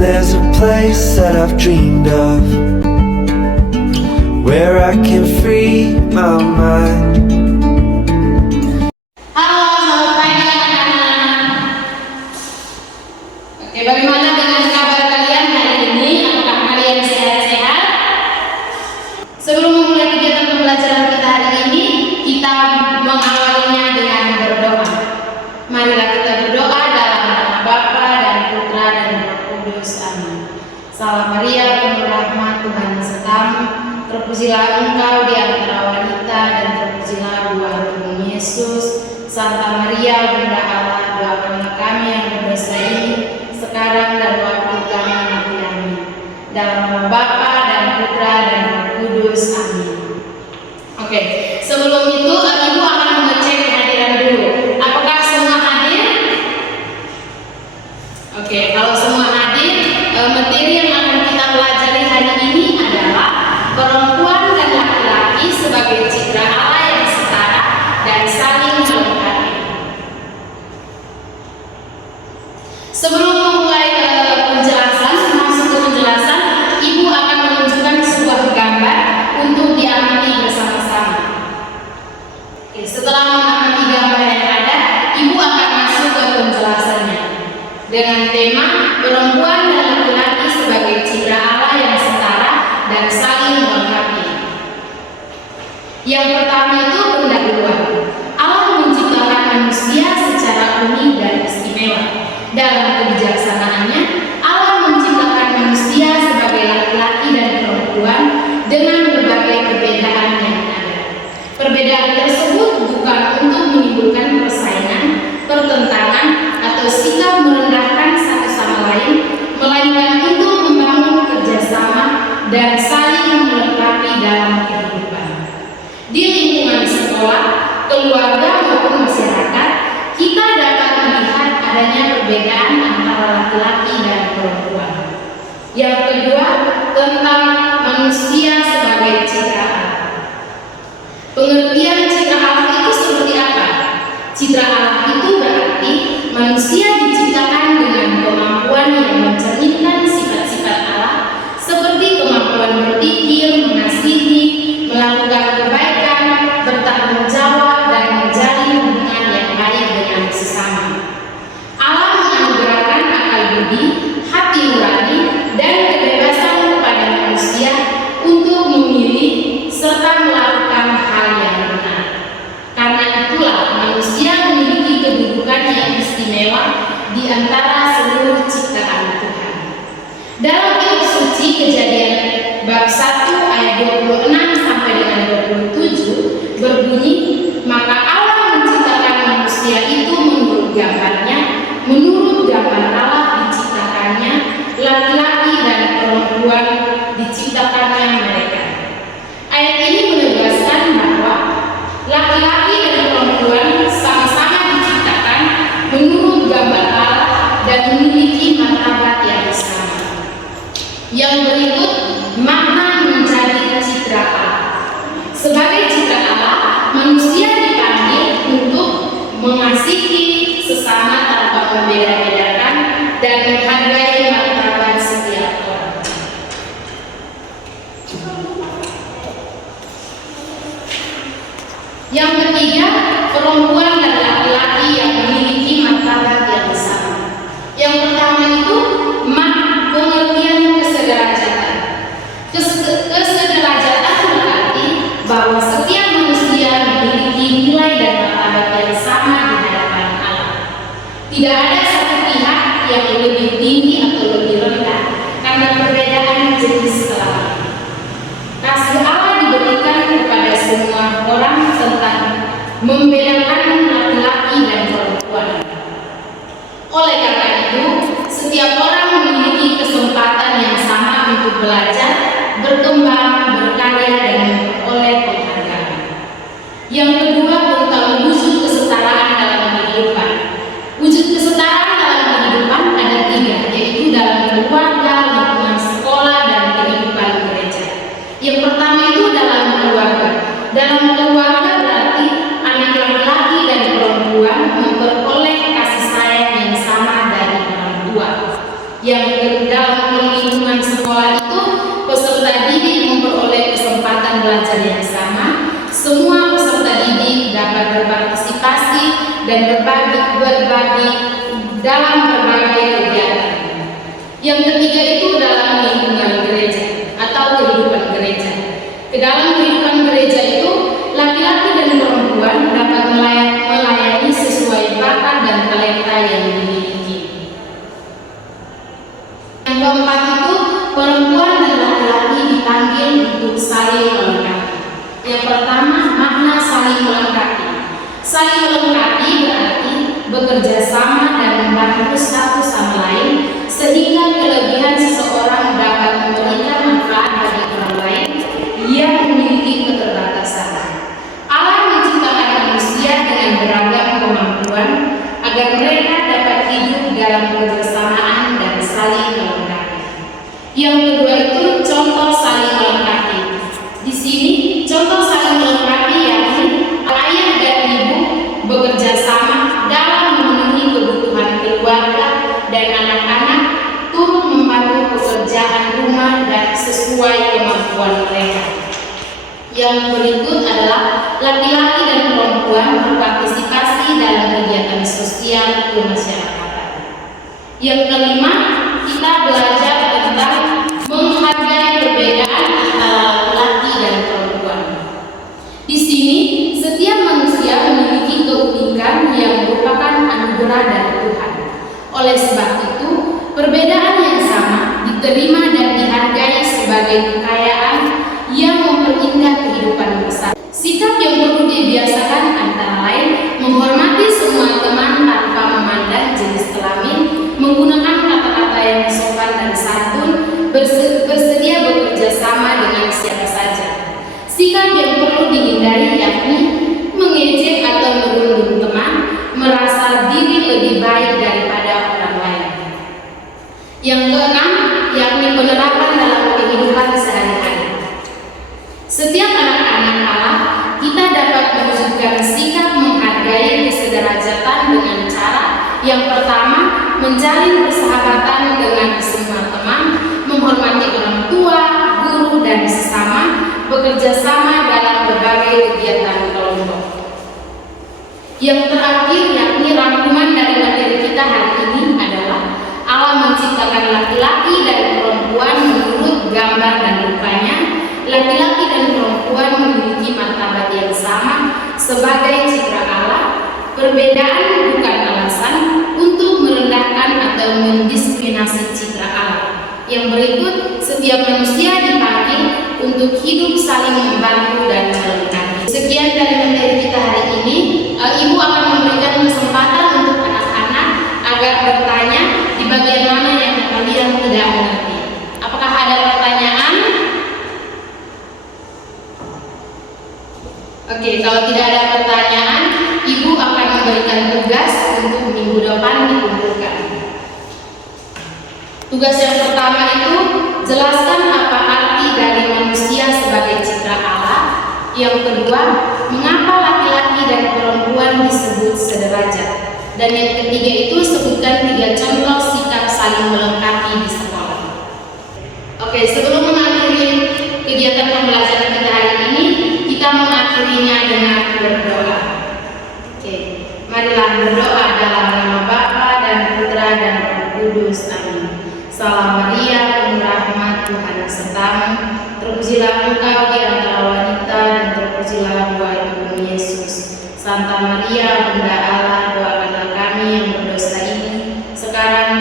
there's a place that I've dreamed of, where I can free my mind. Halo, selamat pagi anak-anak. Oke, bagaimana dengan kabar kalian hari ini? Apakah kalian sehat-sehat? Sebelum memulai kegiatan pembelajaran kita hari ini, kita mengawalinya dengan berdoa. Marilah kita berdoa dalam nama Bapa dan Putra dan Roh Kudus. Amin. Salam Maria, penuh rahmat, Tuhan sertamu. Terpujilah Engkau di antara wanita dan terpujilah buah tubuhmu Yesus. Santa Maria, Bunda Allah, doakanlah kami yang berdosa ini sekarang dan waktu kami mati. Amin. Dalam nama Bapa dan Putra dan Roh Kudus. Amin. Oke, sebelum itu Ibu akan mengecek kehadiran dulu. Apakah semua hadir? Oke, kalau semua hadir, materi yang akan kita pelajari hari ini adalah perempuan dan laki-laki sebagai citra Allah yang setara dan saling melengkapi. Sebelum memulai masuk ke penjelasan, Ibu akan menunjukkan sebuah gambar untuk diamati bersama-sama. Oke, setelah mengamati gambar yang ada, Ibu akan masuk ke penjelasannya dengan tema perempuan dan laki-laki sebagai citra Allah yang setara dan saling melengkapi. Yang pertama itu pendahuluan. Allah menciptakan manusia secara unik dan istimewa. Dalam kebijaksanaannya, Allah menciptakan manusia sebagai laki-laki dan perempuan dengan berbagai perbedaan yang ada. Perbedaan tersebut bukan untuk menimbulkan persaingan, pertentangan, atau sikap merendahkan satu sama lain, melainkan untuk membangun kerjasama dan saling melengkapi dalam kehidupan. Di lingkungan sekolah, keluarga maupun masyarakat, kita dapat melihat adanya perbedaan antara laki-laki dan perempuan. Yang kedua, tentang manusia sebagai citra Allah. Pengertian citra Allah itu seperti apa? Citra Allah itu berarti manusia diciptakan dengan kemampuan yang mencerminkan sifat-sifat Allah, seperti kemampuan berpikir, mengasihi, melakukan kebaikan, bertanggung jawab, dan menjalin hubungan yang baik dengan sesama. Allah menganugerahkan akal budi, hati nurani, dan kebebasan kepada manusia untuk memilih serta melakukan hal yang benar. Karena itulah manusia memiliki kedudukan yang istimewa di antara seluruh ciptaan Tuhan. Dalam kitab suci Kejadian bab 1 ayat 26 sampai dengan 27 berbunyi, maka Allah menciptakan manusia itu menurut gambarnya, menurut gambar Allah diciptakannya, laki-laki dan perempuan diciptakannya mereka. Ayat ini menegaskan bahwa laki-laki dan perempuan sama-sama diciptakan menurut gambar Allah dan memiliki martabat yang sama. Yang berikut makna menjadi citra Allah. Sebagai citra Allah, manusia dipanggil untuk mengasihi sesama tanpa membeda-bedakan dan menghargai martabat setiap orang. Yang ketiga, perempuan dan laki-laki yang memiliki martabat yang sama. Yang pertama itu pengertian kesederajatan. Kesederajatan berarti bahwa setiap manusia memiliki nilai dan martabat yang sama di hadapan Allah. Tidak ada satu pihak yang lebih tinggi atau lebih rendah karena perbedaan jenis kelamin. Kasih Allah diberikan kepada semua orang tentang membedakan laki-laki dan perempuan. Oleh karena itu, setiap orang memiliki kesempatan yang sama untuk belajar, berkembang, berkarya, dan memperoleh penghargaan. Yang kedua, tentang wujud kesetaraan dalam kehidupan. Wujud kesetaraan dalam kehidupan ada tiga, yaitu dalam keluarga, lingkungan sekolah, dan kehidupan gereja. Yang pertama itu dalam keluarga. Dalam keluarga berarti anak laki-laki dan perempuan memperoleh kasih sayang yang sama dari orang tua. Yang dalam dalam lingkungan sekolah itu peserta didik memperoleh kesempatan belajar yang sama. Semua peserta didik dapat berpartisipasi dan berbagi dalam berbagai kegiatan. Yang ketiga itu dalam lingkungan gereja atau kehidupan gereja. Ke dalam kehidupan gereja itu, laki-laki dan perempuan dapat melayani sesuai bakat dan talenta yang dimiliki. Yang keempat itu, perempuan dan laki-laki dipanggil untuk saling melengkapi. Yang pertama, makna saling melengkapi. Saling melengkapi berarti bekerja sama dan membantu satu sama lain sehingga kelebihan seseorang dapat memberikan manfaat bagi orang lain yang memiliki keterbatasan. Allah menciptakan manusia dengan beragam kemampuan agar mereka dapat hidup dalam kebersamaan dan saling melengkapi. Yang kedua itu contoh saling melengkapi. Di sini contoh saling melengkapi yakni ayah dan ibu bekerja sama dalam memenuhi kebutuhan keluarga dan anak-anak, turut membantu pekerjaan rumah dan sesuai kemampuan mereka. Yang berikut adalah laki-laki dan perempuan berpartisipasi dalam kegiatan sosial kemasyarakatan. Yang kelima, kita belajar tentang menghargai perbedaan antara laki-laki dan perempuan. Di sini, setiap manusia memiliki keunikan yang merupakan anugerah dari Tuhan. Oleh sebab itu, perbedaan yang sama diterima dan dihargai sebagai kekayaan yang memperindah kehidupan bersama. Sikap yang perlu dibiasakan antara lain menghormati semua teman tanpa memandang jenis kelamin, menggunakan kata-kata yang sopan dan santun, bersedia bekerja sama dengan siapa saja. Sikap yang perlu dihindari yakni mengejek atau merundung teman, merasa diri lebih baik daripada orang lain. Yang keenam, yakni penerapan dalam kehidupan sehari-hari. Setiap anak-anak Allah, kita dapat menunjukkan sikap menghargai kesederajatan dengan cara yang pertama, menjalin persahabatan dengan semua teman, menghormati orang tua, guru, dan sesama, bekerja sama dalam berbagai kegiatan kelompok. Yang terakhir yakni rangkuman dari materi kita hari ini adalah Allah menciptakan laki-laki dan perempuan menurut gambar dan rupanya. Laki-laki dan perempuan memiliki martabat yang sama sebagai citra Allah. Perbedaan bukan alasan untuk merendahkan atau mendiskriminasi citra Allah. Yang berikut, setiap manusia dipanggil untuk hidup saling membantu dan melengkapi. Sekian dari materi kita hari ini. Ibu akan memberikan kesempatan untuk anak-anak agar bertanya di bagian mana yang kalian tidak mengerti. Apakah ada pertanyaan? Oke, kalau tidak ada pertanyaan, Ibu akan memberikan tugas untuk minggu depan dikumpulkan. Tugas yang pertama itu, jelaskan apa arti dari manusia sebagai citra Allah. Yang kedua, mengapa laki-laki dan perempuan disebut sederajat. Dan yang ketiga itu, sebutkan 3 contoh sikap saling melengkapi di sekolah. Oke, sebelum mengakhiri kegiatan pembelajaran kita hari ini, kita mengakhirinya dengan berdoa. Oke, marilah berdoa dalam nama Bapa dan Putra dan Roh Kudus. Amin. Salam Maria, penuh rahmat, Tuhan sertamu. Terpujilah Engkau di antara wanita dan terpujilah buah tubuhmu Yesus. Santa Maria, Bunda Allah, doakanlah kami yang berdosa ini sekarang